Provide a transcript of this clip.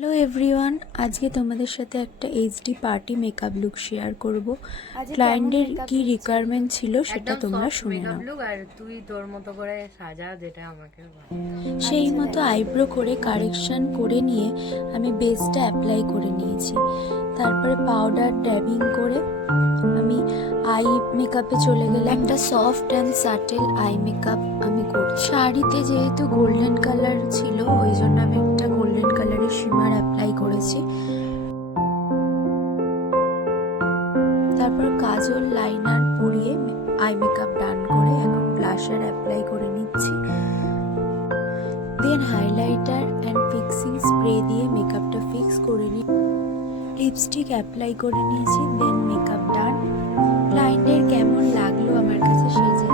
Hello everyone, আজকে তোমাদের সাথে একটা HD party makeup look share করব। ক্লায়েন্টের কি রিকোয়ারমেন্ট ছিল সেটা তোমরা শুনে নাও। আর তুই তোর মতো করে সাজা, যেটা আমাকে সেই মতো আইব্রো করে কারেকশন করে নিয়ে আমি বেসটা অ্যাপ্লাই করে নিয়েছি। তারপরে পাউডার ড্যাবিং করে আমি আই মেকআপে চলে গেলাম। একটা soft and subtle eye makeup আমি করছি। শাড়িতে যেহেতু গোল্ডেন কালার ছিল, ওই জন্য আমি একটা গোল্ডেন কালারের শিমার অ্যাপ্লাই করেছি। তারপর কাজল লাইনার পরিয়ে আই মেকআপ ডান করে এখন ব্লাশার অ্যাপ্লাই করে নিচ্ছি। দেন হাইলাইটার অ্যান্ড ফিক্সিং স্প্রে দিয়ে মেকআপটা ফিক্স করে নিই। লিপস্টিক অ্যাপ্লাই করে নিয়েছি। দেন মেকআপ ডান। ক্লায়েন্টের কেমন লাগলো আমার কাছে সেজে